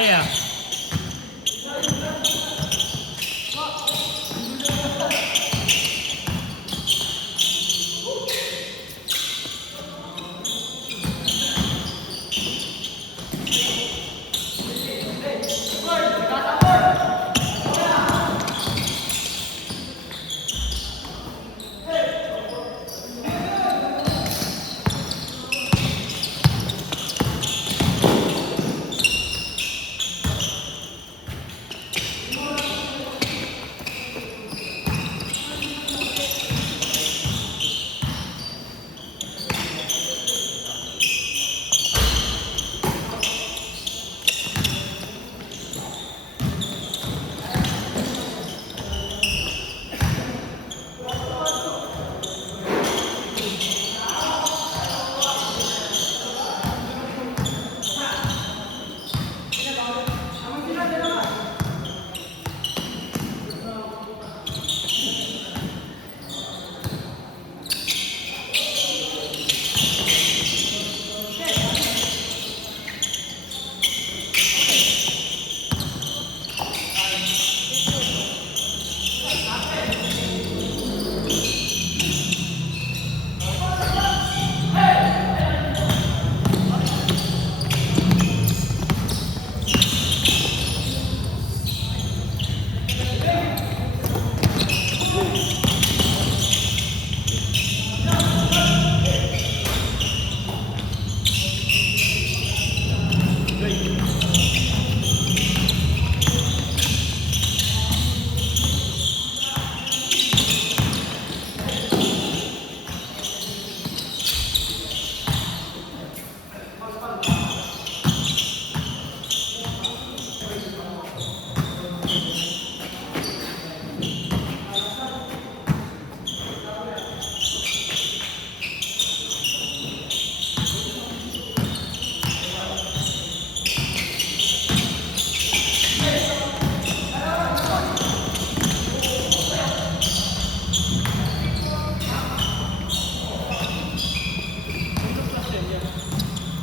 Kaya.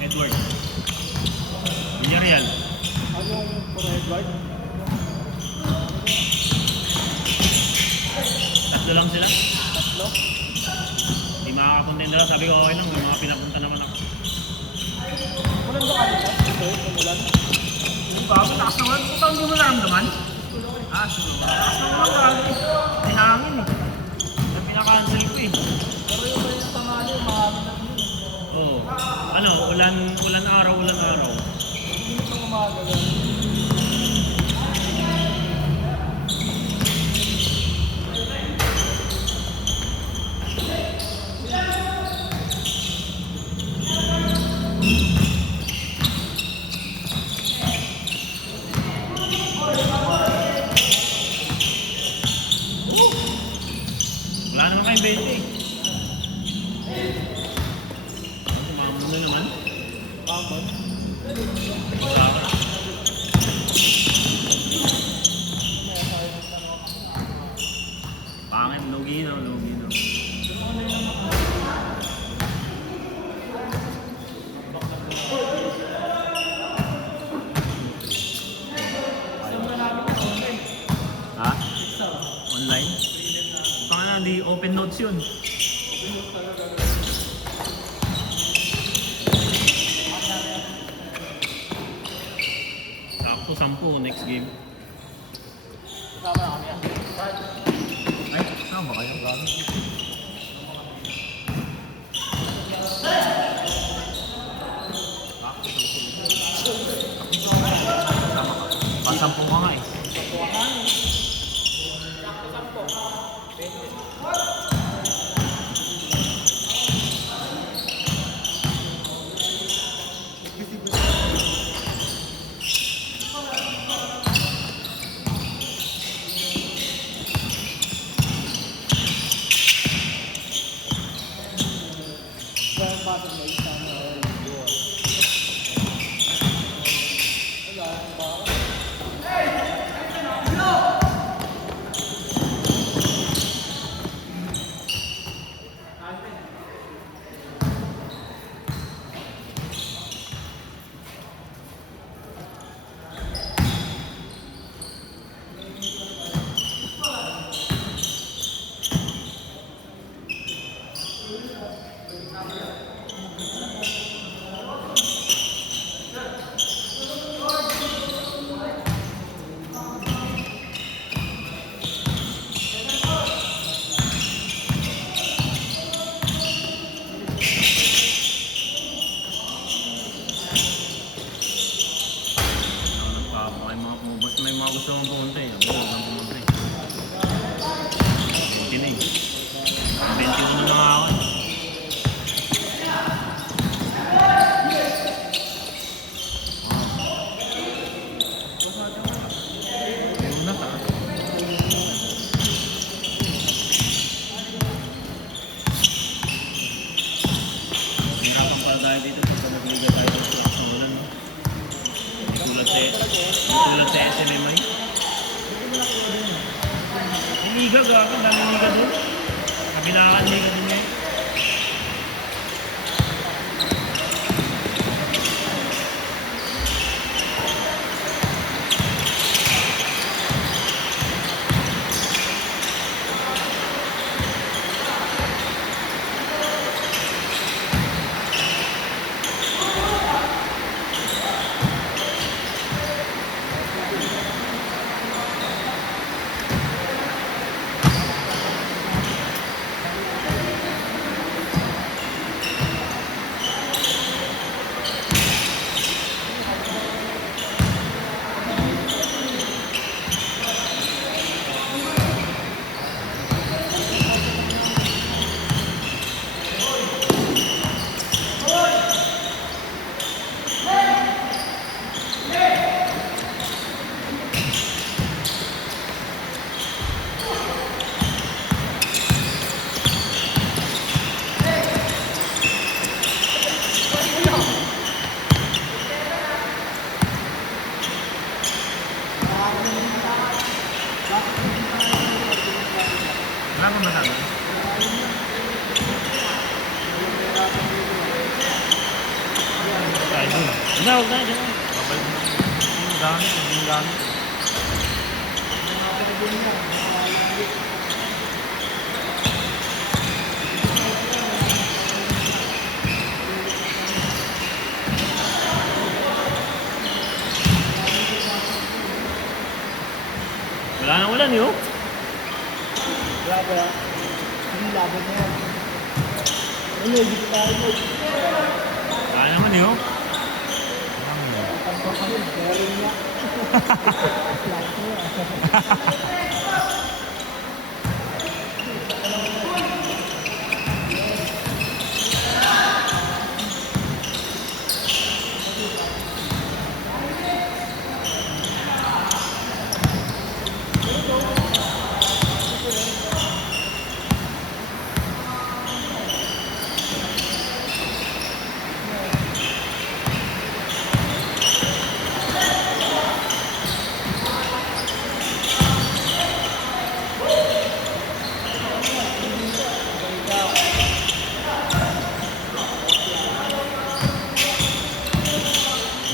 Edward. Villarreal. Ano yung para Edward? Tatlo lang sila. Tatlo? Hindi makakakontender. Sabi ko okay lang. May mga pinapunta naman ako. Ulan ba kanina? Ito, umulan. Hindi ba? Takas na ulan. Kung hindi mo naramdaman? Takas na ulan grabe. May hangin eh. Kaya pinaka-cancel ko eh. Pero yung ba yung tangali, mahami na yun. Oo. Ano? Ulan araw. Hindi pa umaga yan. Wala naman kayong 20 eh. Umamon na naman. Pamon? Pangit, lugi daw. Ha? Online? Baka di open notes yun. Sakto 10 next game. Kasama na kami yan. Ay, saan ba kayo? Pasampo ka nga eh. Kaya pasok na isa na yun. Wala, ba? yung mga gusto mong pumunta eh. Ako, walang pumunta eh. 20 na eh. 21 na nga ako. Ayun na, taas. Hirapan pala tayo dito pagka nagliga tayo sa ulan. No? Tulad sa SMMI. Liga, gago. Daming liga doon. Kabilangan liga din ngayon. Wala mo masabi? Tayo dun. Huwag na, dyan. Babalik mo. Yung gamit, yung gamit. Wala nang ulan eh, oh. Wala ba? Hindi laban na yan. Ano, hindi ko tayo mo. Wala naman eh, oh. Ang bakal, kaya rin niya. Lahat niya.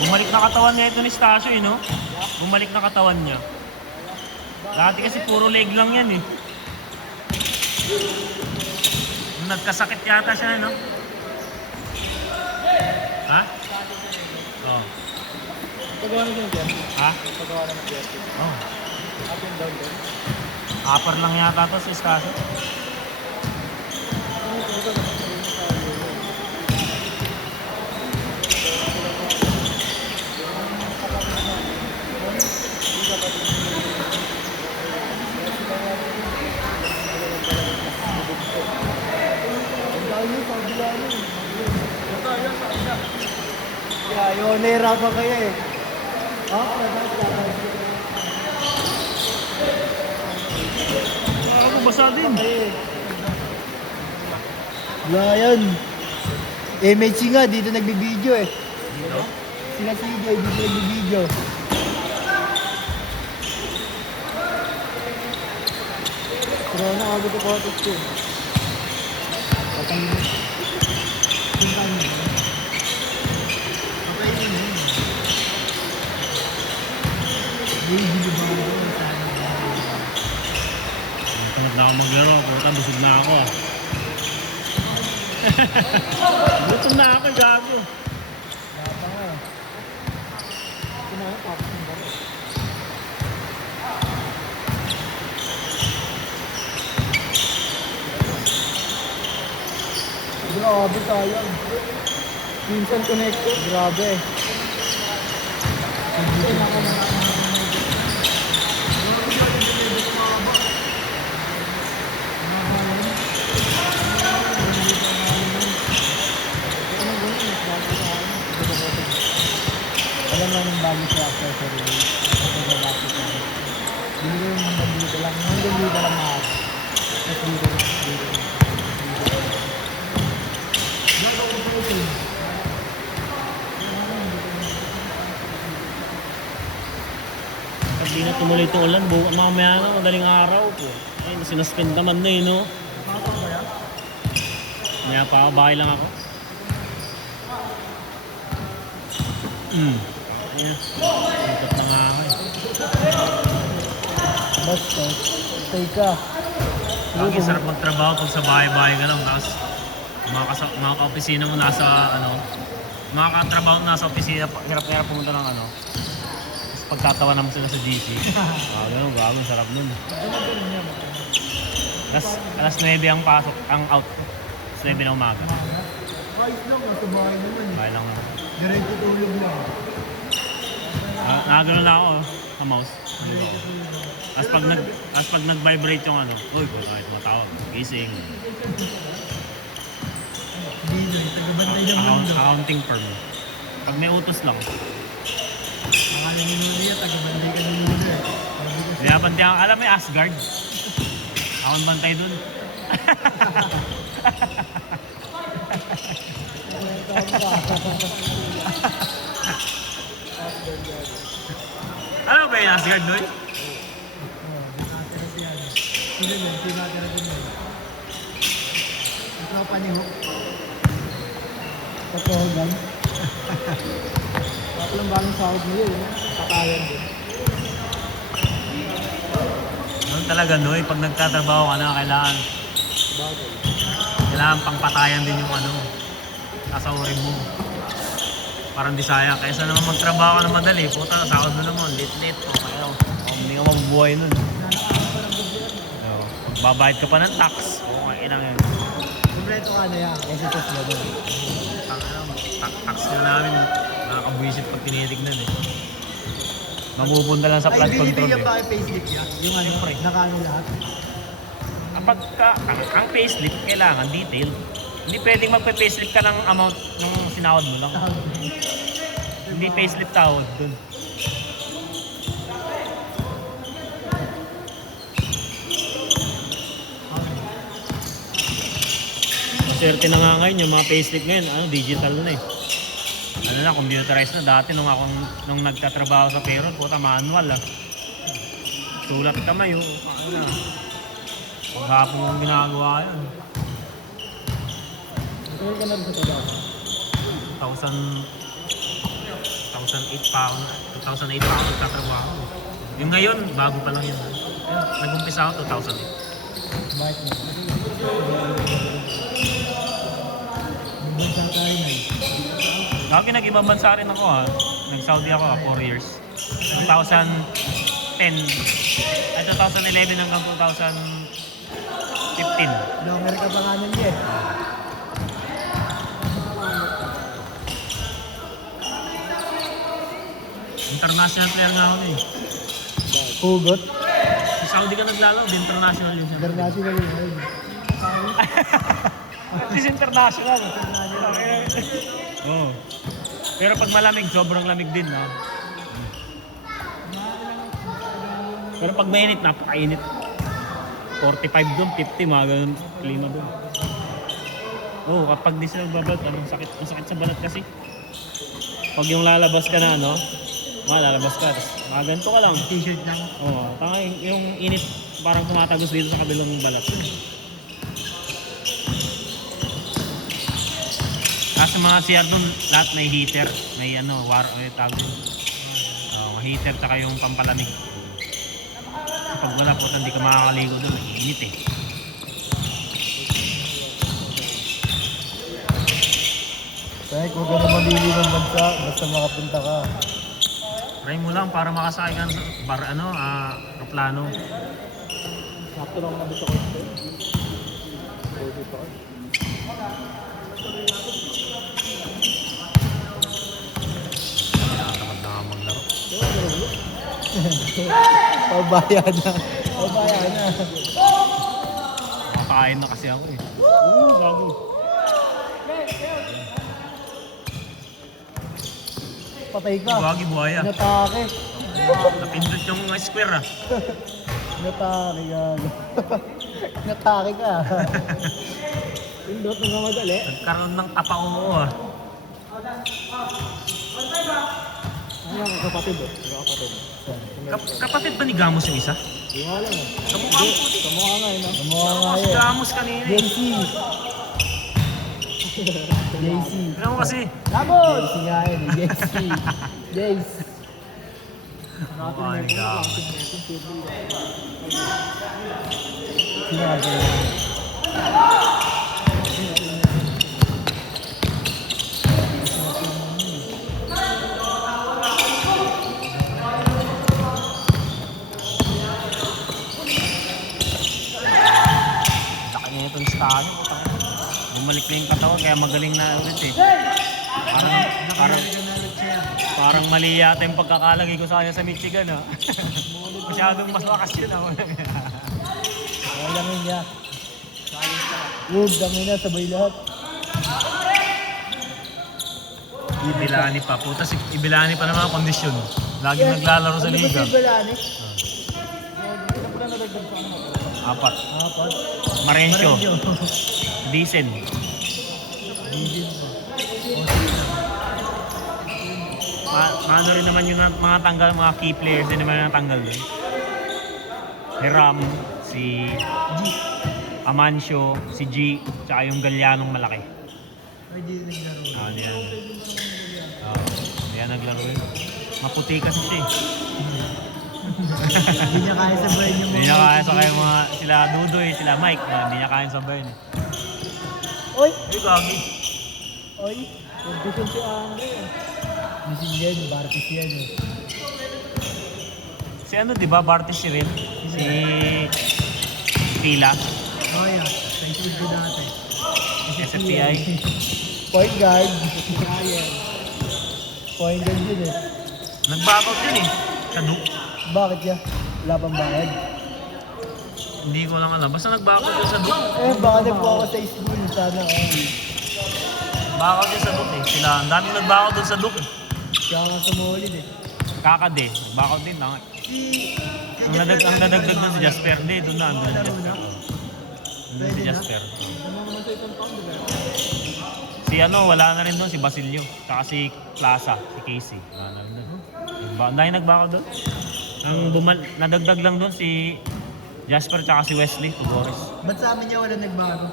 Bumalik na katawan niya ito ni Stasio eh, no? Bumalik na katawan niya. Dati kasi puro leg lang yan eh. Nagkasakit yata siya, no? Ha? Oo. Oh. Pagawa na yung jet. Ha? Pagawa na ng jet. Oo. Oh. Up and down din. Upper lang yata to si Stasio. Kaya yun, nahirapan kayo eh. Ako basa din. Wala yan. MHC nga, dito nagbibideo eh. Dito? Sila CJ, dito nagbibideo. Pero nakabot ko pa ito eh. Patangin. Tingnan mo. Okay yun eh. Hindi ba ako sana? Tamad na ako maglaro. Puta, busog na ako. Gutom na ako, gago. Napa nga. Kumain tapos ng baro. Grabe tayo. Minsan connected. Grabe. Pag di na tumuloy itong ulan, mamaya na, madaling araw po. Ay, sinuspend naman na eh, no? Pasok ba yan? Kaya pa ako, bahay lang ako. Ayan. Ikot na nga ako eh. Basta, stay ka. Lagi sarap magtrabaho pag sa bahay-bahay ka lang. Tapos mga ka-opisina mo nasa ano, mga katrabaho mo nasa opisina, hirap na hirap pumunta ng ano. Tapos pagtatawa naman sila sa GC. Ganun, gagawin, sarap nun. Alas 9 ang pasok, ang out. Alas 9 na umaga. Ayos lang, nasa bahay naman eh. Bahay lang naman. Diretso tulog lang. Nakagano na ako sa mouse. As pag nag-vibrate yung ano, uy, kahit matawag, gising. Hindi na, tagabantay ng mundo. Accounting firm. Pag may utos lang. Akala ni Nuri yan, tagabantay ka ng mundo eh. Kaya bantay ako, alam mo yung Asgard? Ako ang bantay dun. Alam ba yung Asgard doon? Sino yun? Sino natira din yun? Ang tropa ni Hook. Totoo lang. Bakit lang balang sahod mo yun? Kakayan din. Ano talaga Noy, pag nagtatrabaho ka na, kailangan pangpatayan din yung ano, kasaurin mo. Parang di sayang. Kaysa naman magtrabaho ka na madali, puta, sahod mo naman, lit-lit. Hindi ka mabubuhay nun. Magbabayad ka pa ng tax. Oo, inang yun. Kompleto ka na yan. Kasi ito sila doon. Tax na namin, nakakabwisit pag tinitignan eh. Mapupunta lang sa flood control binibigyan eh. ba kayo payslip niya? Yung ano, Siyempre. nakano lahat? Kapag ang payslip, kailangan detail. Hindi pwedeng magpa-payslip ka ng amount ng sinahod mo lang. Hindi payslip tawag dun. Swerte na nga ngayon, yung mga payslip ngayon, digital na eh. Ano na, computerized na. Dati nung nagtatrabaho sa payroll, puta manual ah. Sulat kamay, ano na. Maghapon mong ginagawa yan. Matagal ka na rin sa trabaho. 2008 pa ako nagtatrabaho. Yung ngayon, bago pa lang yun. Nag-umpisa ako 2008. Bakit mo? Bansa tayo na eh. Lagi nag-ibang bansa rin ako ha. Nag-Saudi ako 4 years. 2010, ay 2011 hanggang 2015. Longer ka pa nga nun eh. International player nga ako eh. Hugot? Sa Saudi ka naglalaro, international yun siya. International yun. At least international. Oo. Pero pag malamig, sobrang lamig din ha. Pero pag mainit, napakainit. 45 doon, 50, mga ganun klima doon. Oo, kapag di sila babat, ang sakit sa balat kasi. Pag yung lalabas ka na, lalabas ka, tapos mga ganito ka lang. T-shirt lang. Oo, yung init parang tumatagos dito sa kabilang balat. Sa mga CR doon, lahat may heater, may tawag doon. Heater tsaka yung pampalamig. Pag wala po, hindi ka makakaligo doon, mainit eh. Kaya kung gano'n mabili ng bansa, basta makapunta ka. Try mo lang para makasakay ka sa aeroplano. Sakto lang nabit ako ito. Nakatamad na nga maglaro. Pabayan na. Pabayan na. Makakain na kasi ako eh. Bago. Patay ka. Buhagi buhaya. Inatake. Napindot yung square ah. Inatake ka. Inatake ka. Pindot na madali. Nagkaroon ng tapa-oo ah. Kapatid eh. Kapatid. Kapatid ba ni Gamos yung isa? Hindi nga alam eh. Kamukha mo puti. Kamukha nga eh, no? Kamukha nga Si eh. Gamos kanina eh. JC. JC. Tignan mo kasi. Labot! JC nga yun eh. JC. JC. Kamukha ni Gamos. Sinabi. Saka niya itong stano. Bumalik na yung katawan kaya magaling na ulit eh. Parang mali yata yung pagkakalagay ko sa kanya sa Michigan ha. Masyadong mas lakas yun ha. Wala lang niya. Huwag dami na, sabay lahat. Ibilani pa. Puta si Ibilani pa naman ang kondisyon. Lagi naglalaro sa Ano ba liga. si Balani? Apat. Apat. Marencio. Dicen. Ano rin naman yung mga tanggal, mga key players din naman yung tanggal doon. Hiram, si Amancio, si G, tsaka yung Galyanong malaki. Hindi naglaro. Ano yan? Yan naglaro yun. Maputi kasi siya eh. Hindi niya kaya sabayin yung Hindi niya kaya sa kayo mga sila Dudoy, sila Mike, na hindi niya kaya sabayin eh. Oy! Ay, gagi. Oy! Condition si Andre eh. Hindi si Jen, Bartis yan eh. Si ano, di ba? Bartis si rin. Si Tila. Oh yeah, sa isip ko dati. SFPI. Point guard. Ryan. Point guard yun eh. Nag-back out yun eh. Sa Duke. Bakit ya? Wala pang bayad. Hindi ko lang alam. Basta nag-back out yun sa Duke. Eh, baka na po ako sa school. Sana Back out yun sa Duke eh. Sila, ang daming nag-back out dun sa Duke eh. Siya nga sumulid eh. Kakad eh. Back out din lang eh. Ang nadagdag nun si Jasper. Hindi, doon na. Doon na si Jasper. Doon si Jasper. Ano naman sa itong pang, diba? Si ano, wala na rin doon. Si Basilio. Saka si Plaza. Si Casey. Wala na rin doon. Ang dahil nag-back out doon. Ang nadagdag lang doon si Jasper tsaka si Wesley Tugores. Ba't sa amin niya wala nagbago?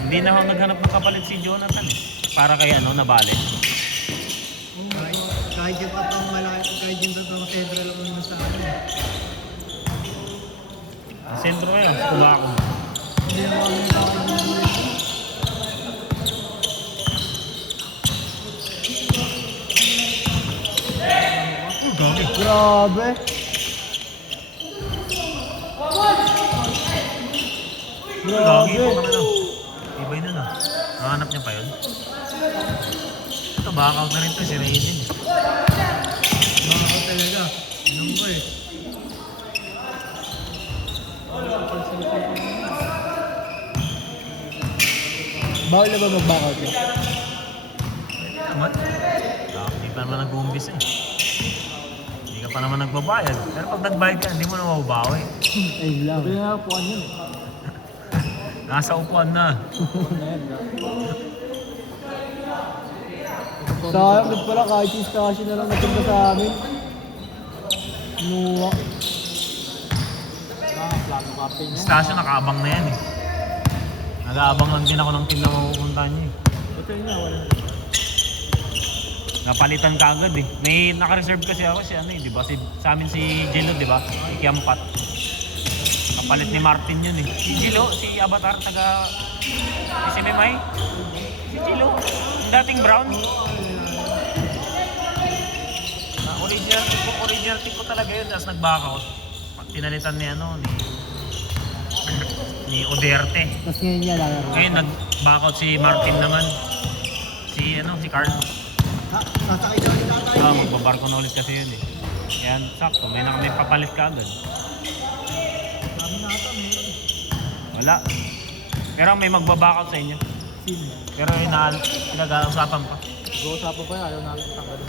Hindi na ako naghanap ng kapalit si Jonathan eh. Para kay ano, Nabale. Kahit yung patang malaki, kahit yung totoong sentral lang naman sa akin. Ang sentro ngayon, kumako. Hindi naman kami nakakalimutan. Gagi. Grabe! Gagi Grabe! po ano. Ibay na na. Nahanap niya pa yun. Ito, back out na rin to. Si Raiden. Baka talaga. Anong ko eh. Bawal na ba mag-backout yun? Naman. Hindi pa naman nag-uumbis eh. Hindi ka pa naman nagbabayad. Pero pag nagbayad ka, hindi mo na mababawi. Ayun lang. Sabi nga po yun. Nasa upuan na. Sayang din pala kahit yung station na lang napunta sa amin. Nuwa. Plano captain niya. Stasyon, nakaabang na yan eh. Nag-aabang lang din ako ng team na mapupuntahan niya eh. Ito yun nga, wala. Napalitan ka agad eh. May naka-reserve kasi ako si ano eh, di ba? Sa amin si Gilo, di ba? Si Kiampat. Kapalit ni Martin yun eh. Si Gilo, si Avatar, taga SMMI. Si Gilo, yung dating Brown. Original team ko talaga yun. Tapos nag-back out. Pinalitan ni ano, ni Oderte. Tapos ngayon niya lalaro. Ngayon nag-back out si Martin naman. Si ano, si Carl. Sasakay daw yung tatay Ah, niya. magbabarko na ulit kasi yun eh. Yan, sakto. May papalit ka agad. Sabi na ata, meron. Wala. Pero may magbaback out sa inyo. Sino? Pero nag-uusapan pa. Go-usapan pa yan, ayaw namin tanggalin.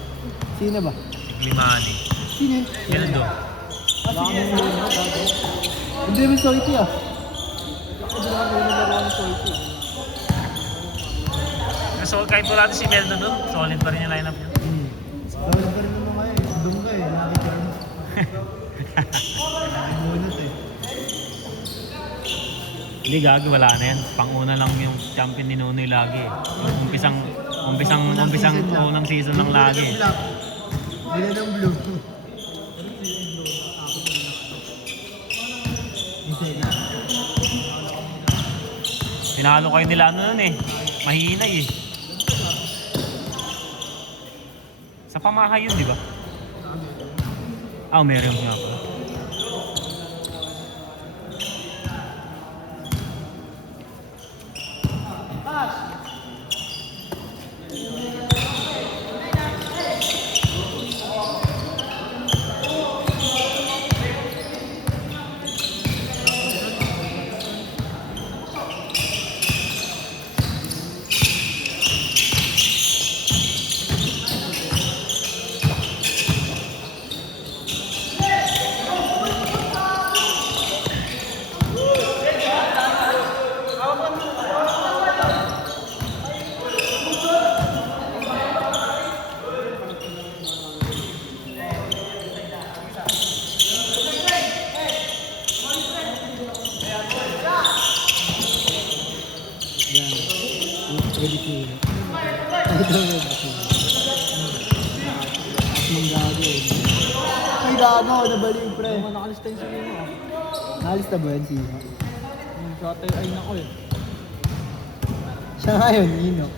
Sino ba? Si Glimani. Sino? Yan doon. Ah, sino? Hindi mo Soiti ah. Hindi naman may nalaruan ng Soiti. So kahit wala si Meldo doon, solid pa rin yung lineup niya. Hindi gagi, wala na yan. Panguna lang yung champion ni Nunoy lagi eh. Yung umpisang unang season lang lagi eh. Bila ng blue. Tinalo kayo nila ano nun eh. Mahinay eh. Sa pamahay yun, di ba? Meron nga po. Pwede ko yun. Pwede ko yun. Manggago eh. Ay gago, nabalik pre. Nakalis tayo sa inyo. Naalis na ba yan si Ino? Tatay ay nako eh. Siya nga yun, Ino.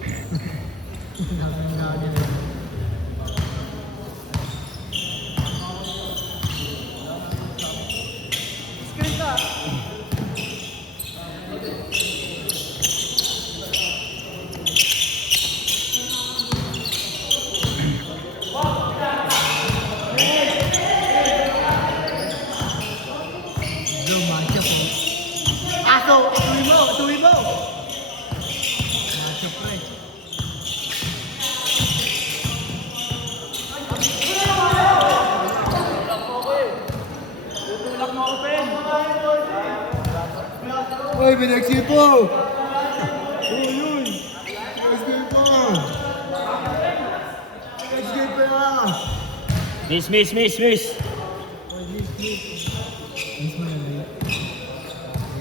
Aso, ituloy mo! Macho pre. Tutulak mo open. Uy, binagsipo! Uy, yun! Binagsipo! Binagsipo na! Miss! Miss mo na rin.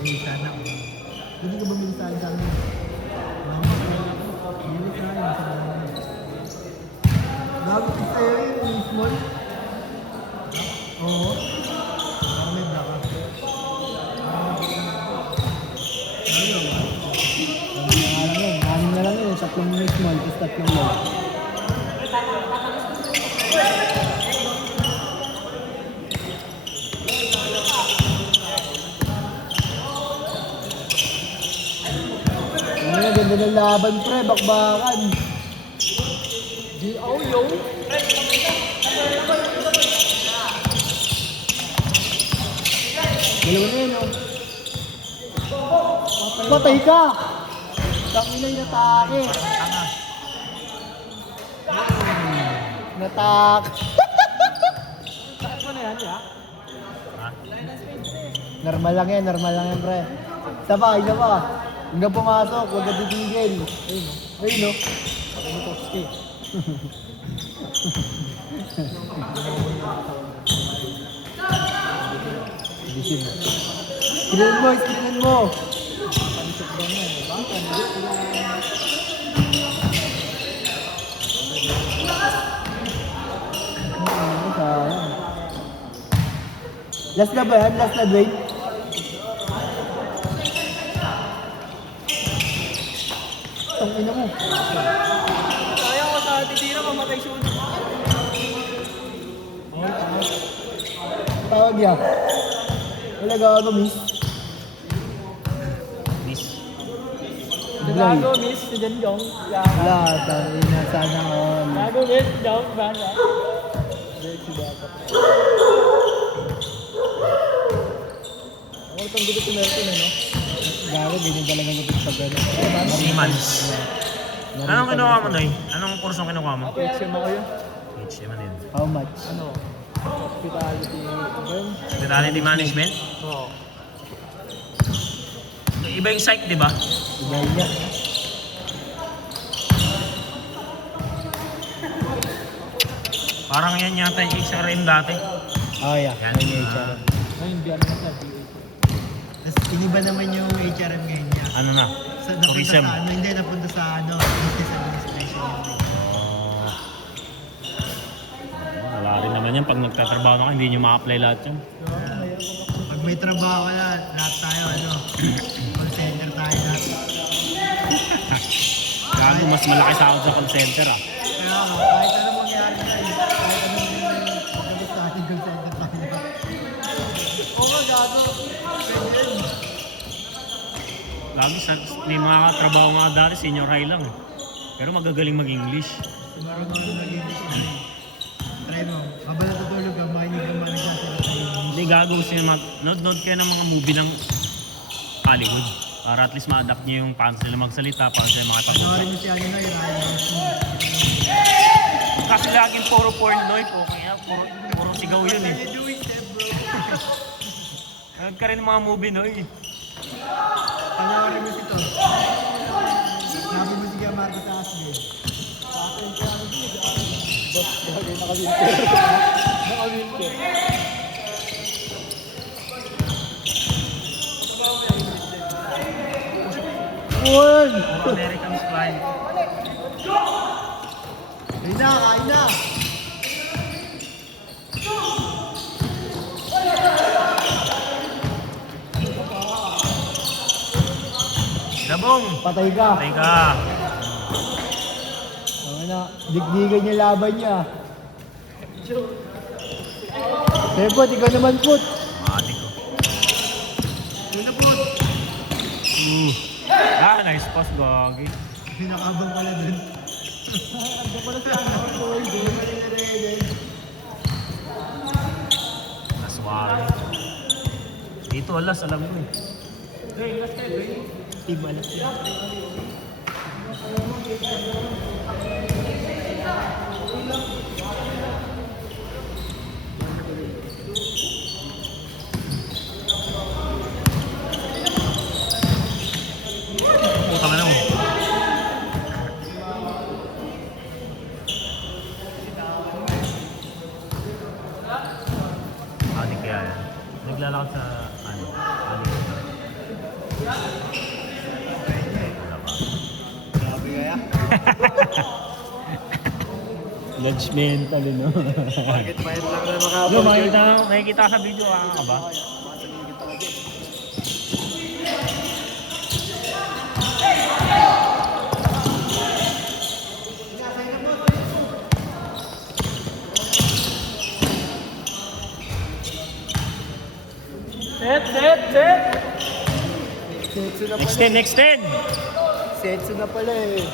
Eh, sana ako. Hindi ka ba minsan sa amin? Hindi sa akin, sa amin. Gago ka sa'yo yun, Miss Moy? Oo. Ahmed na ka. Ano na lang yun, 3 Miss Moy, tapos 3 Moy. Ano, ganda ng laban pre, bakbakan. G.O. yo. Dalawa na yun, oh. Patay ka! Tangina yung natake. Natak. Ano na yan, ha? Normal lang yan, pre. Isa pa. Hanggang pumasok, huwag ka titigil. Ayun, no? Pag-Mutowski. Screenin mo! Panisok ba na eh? Baka, hindi ko lang. Sayang. Last na ba yan? Last na, Dwayne? Tangina mo. Sayang ko sa titira, mamatay siya. Tawag yan. Wala gago, miss. Gago, miss. Si Jan Jong. Wala, tangina. Sana all. Gago, miss. Jong, banda. Ako itong gusto pinerte na, no? Gago, ganyan talaga gupit pag gano'n. Siemens. Anong kinuha mo, Noy? Anong kursong kinuha mo? HM ako yun. HM, ano yun? How much? Ano? Hospitality. Ano yun? Hospitality Management? Oo. Iba yung psych, di ba? Iba niya. Parang yan yata yung HRM dati. Oh, yeah. Yan. Ayun yung HR. Ay, hindi ano na sa DA. Tapos iniba naman yung HRM ngayon niya. Ano na? Napunta Tourism. sa ano, hindi napunta sa ano, business administration yun. Oh. Wala rin naman yan. Pag nagtatrabaho na ka, hindi nyo ma-apply lahat yan. Pag may trabaho ka na, lahat tayo, ano, call center tayo lahat. Gago, mas malaki sa sa call center ah. Kaya ako, kahit ano mangyari na, kahit ano mangyari sa ating call center tayo. Oo nga, gago. Pwede yun. Lagi may mga katrabaho nga dati, senior high lang eh. Pero magagaling mag-English. Marunong yung nag-English na yun. Try mo, habang natutulog ka, makinig ka mga nagsasalita yung Hindi gago siya nod kayo ng mga movie ng Hollywood. Para at least ma-adapt nyo yung paano sila magsalita, para sila makipag-usap. Panoorin mo si ano na, yung Ryan Gosling. Kasi laging puro porn noy po, kaya puro sigaw yun eh. What you doing, step bro? Nanood ka rin ng mga movie noy. Panoorin mo si Tom. Sabi mo si Kuya Marco sa Asbel. Sa akin, kaya ano siya, boss, bagay naka-winter. Naka-winter. Uy! Puro American style. Kain na, kain na! Dabong! Patay ka. Patay ka. Ano na, digdigan niya laban niya. Sepot, ikaw naman put. Mati ko. Yun na put. Nice pass, gagi. Pinakabang pala dun. Ando pala sa ano, boy. Naswari. Dito alas, alam ko eh. Team alas yan. Putang na mo. Adik kaya yan. Naglalakad sa ano? Adik. Wala ba? Grabe kaya. Judgmental, no? Bakit bayad lang na Yo, makikita ka sa video, ka ba? Setsu na pala. Next 10, next 10! Setsu na pala eh.